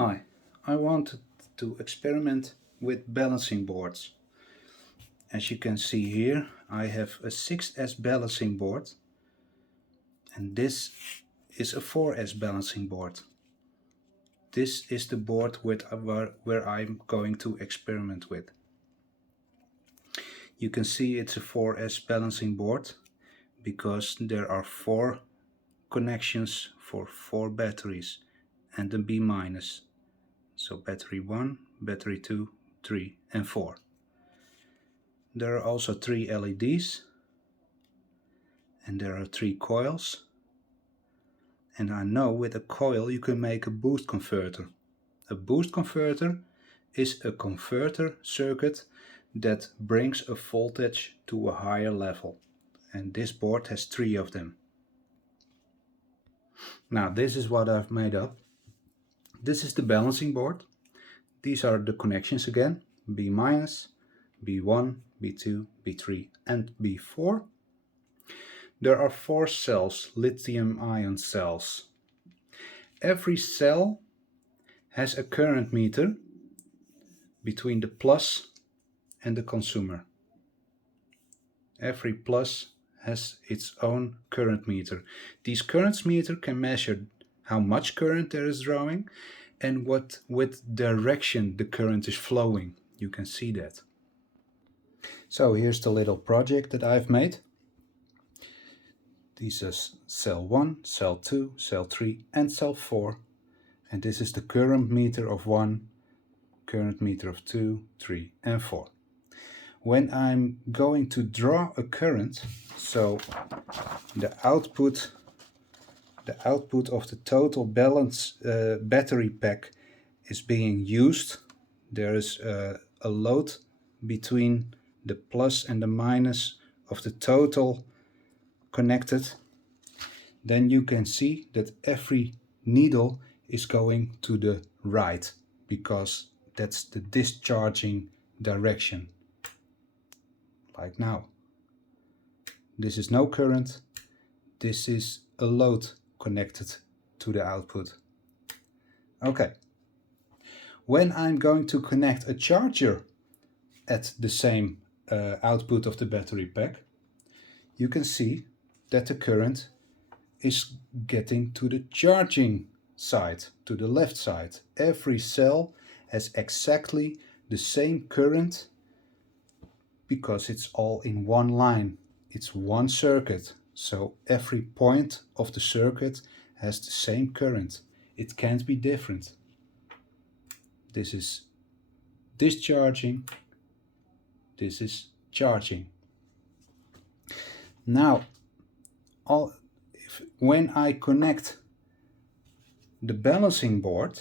Hi, I wanted to experiment with balancing boards. As you can see here, I have a 6S balancing board and this is a 4S balancing board. This is the board where I'm going to experiment with. You can see it's a 4S balancing board because there are 4 connections for 4 batteries and a B minus. So battery 1, battery 2, 3 and 4. There are also 3 LEDs and there are 3 coils. And I know with a coil you can make a boost converter. A boost converter is a converter circuit that brings a voltage to a higher level. And this board has 3 of them. Now this is what I've made up. This is the balancing board. These are the connections again. B minus, B1, B2, B3 and B4. There are 4 cells, lithium ion cells. Every cell has a current meter between the plus and the consumer. Every plus has its own current meter. These current meter can measure how much current there is drawing and with direction the current is flowing. You can see that. So here's the little project that I've made. This is cell 1, cell 2, cell 3 and cell 4. And this is the current meter of 1, current meter of 2, 3 and 4. When I'm going to draw a current, so the output of the total balance battery pack is being used, there is a load between the plus and the minus of the total connected, then you can see that every needle is going to the right because that's the discharging direction. Like now. This is no current, this is a load connected to the output. Okay. When I'm going to connect a charger at the same output of the battery pack, you can see that the current is getting to the charging side, to the left side. Every cell has exactly the same current because it's all in one line. It's one circuit, so every point of the circuit has the same current. It can't be different. This is discharging, this is charging. Now, when I connect the balancing board,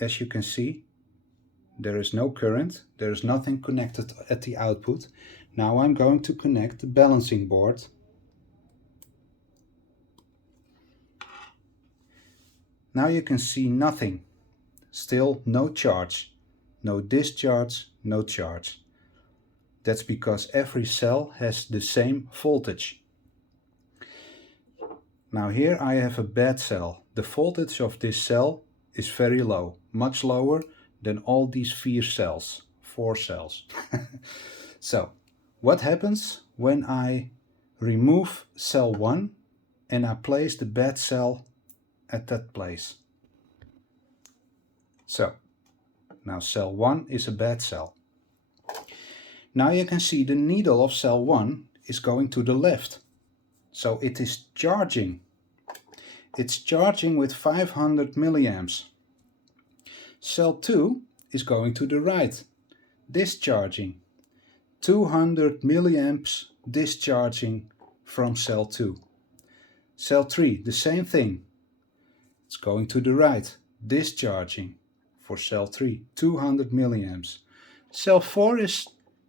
as you can see, there is no current, there is nothing connected at the output. Now I'm going to connect the balancing board. Now you can see nothing, still no charge, no discharge, no charge. That's because every cell has the same voltage. Now here I have a bad cell. The voltage of this cell is very low, much lower than all these 4 cells. So, what happens when I remove cell 1 and I place the bad cell at that place? So, now cell 1 is a bad cell. Now you can see the needle of cell 1 is going to the left. So it is charging. It's charging with 500 milliamps. Cell 2 is going to the right, discharging. 200 milliamps discharging from cell 2. Cell 3, the same thing. It's going to the right, discharging for cell 3, 200 milliamps. Cell 4 is,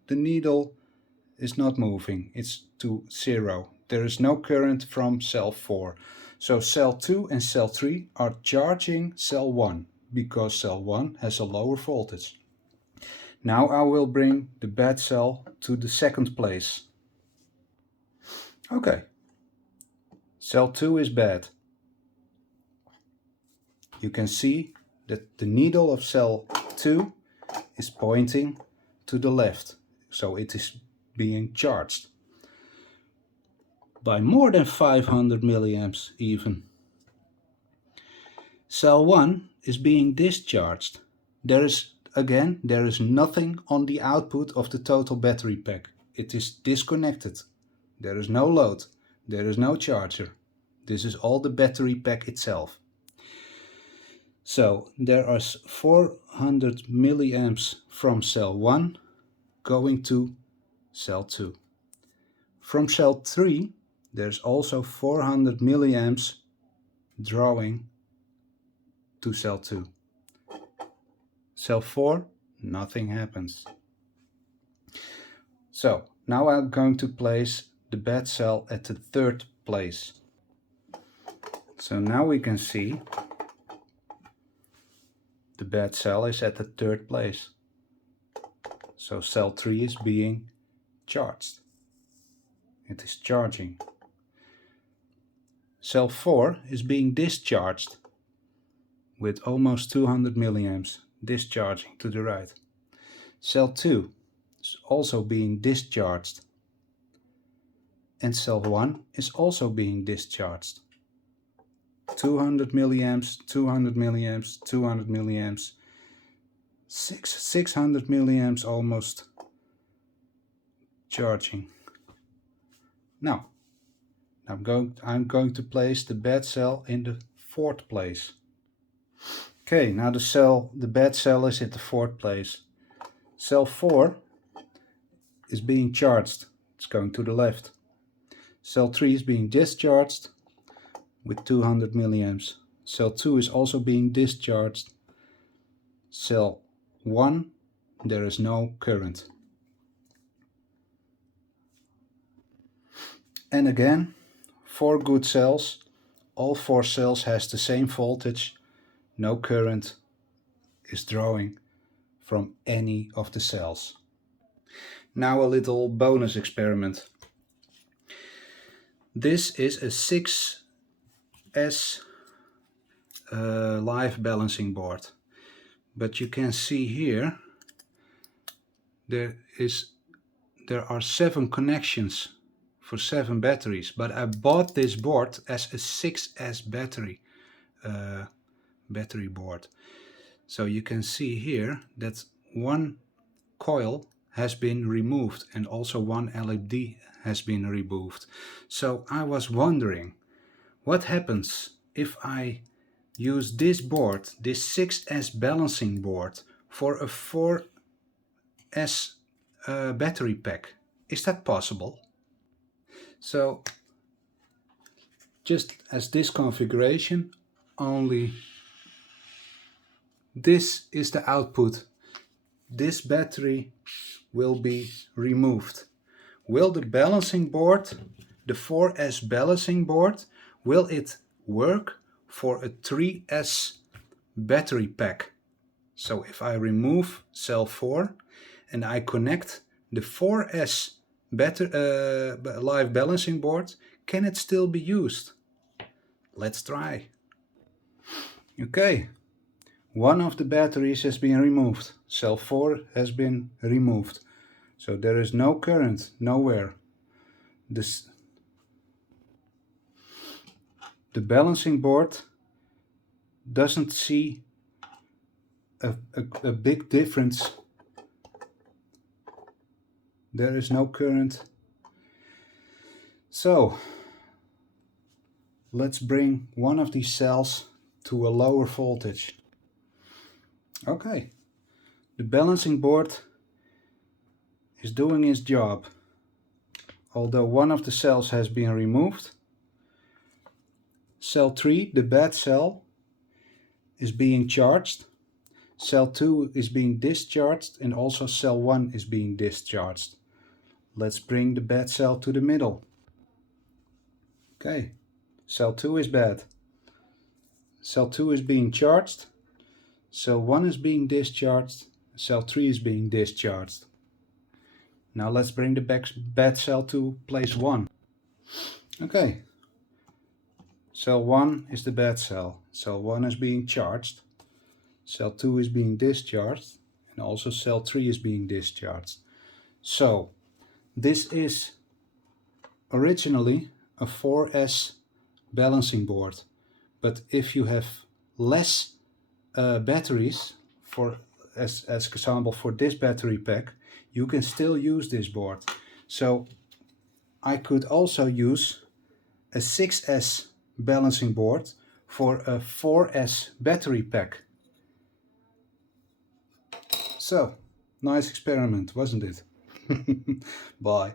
the needle is not moving, it's to 0. There is no current from cell 4. So cell 2 and cell 3 are charging cell 1 because cell 1 has a lower voltage. Now I will bring the bad cell to the second place. Okay, cell 2 is bad. you can see that the needle of cell 2 is pointing to the left, so it is being charged by more than 500 milliamps even. Cell 1 is being discharged. There is nothing on the output of the total battery pack. It is disconnected. There is no load. There is no charger. This is all the battery pack itself. So there are 400 milliamps from cell 1 going to cell 2. From cell 3 there's also 400 milliamps drawing to cell 2. Cell 4, nothing happens. So now I'm going to place the bad cell at the third place. So now we can see the bad cell is at the third place. So cell 3 is being charged. It is charging. Cell 4 is being discharged with almost 200 milliamps discharging to the right. Cell 2 is also being discharged. And cell 1 is also being discharged. 200 milliamps, 200 milliamps, 200 milliamps, 600 milliamps almost charging. Now, I'm going to place the bad cell in the fourth place. Okay, now the bad cell is at the fourth place. Cell 4 is being charged. It's going to the left. Cell 3 is being discharged with 200 milliamps. Cell 2 is also being discharged. Cell 1, there is no current. And again, 4 good cells. All 4 cells has the same voltage. No current is drawing from any of the cells. Now a little bonus experiment. This is a 6S live balancing board. But you can see here there are 7 connections for 7 batteries, but I bought this board as a 6S battery board. So you can see here that one coil has been removed and also one LED has been removed. So I was wondering, what happens if I use this board, this 6S balancing board, for a 4S battery pack? Is that possible? So just as this configuration, only this is the output. This battery will be removed. Will the balancing board, the 4S balancing board, will it work for a 3S battery pack? So if I remove cell 4 and I connect the 4S live balancing board, can it still be used? Let's try. Okay, one of the batteries has been removed. Cell 4 has been removed. So there is no current nowhere. The balancing board doesn't see a big difference. There is no current. So let's bring one of these cells to a lower voltage. Okay, the balancing board is doing its job. Although one of the cells has been removed, cell 3, the bad cell, is being charged. Cell 2 is being discharged and also cell 1 is being discharged. Let's bring the bad cell to the middle. Okay, cell 2 is bad. Cell 2 is being charged. Cell 1 is being discharged. Cell 3 is being discharged. Now let's bring the bad cell to place 1. Okay, Cell 1 is the bad cell. Cell 1 is being charged. Cell 2 is being discharged. And also cell 3 is being discharged. So this is originally a 4S balancing board. But if you have less batteries, for as example for this battery pack, you can still use this board. So I could also use a 6S balancing board for a 4S battery pack. So, nice experiment, wasn't it? Bye.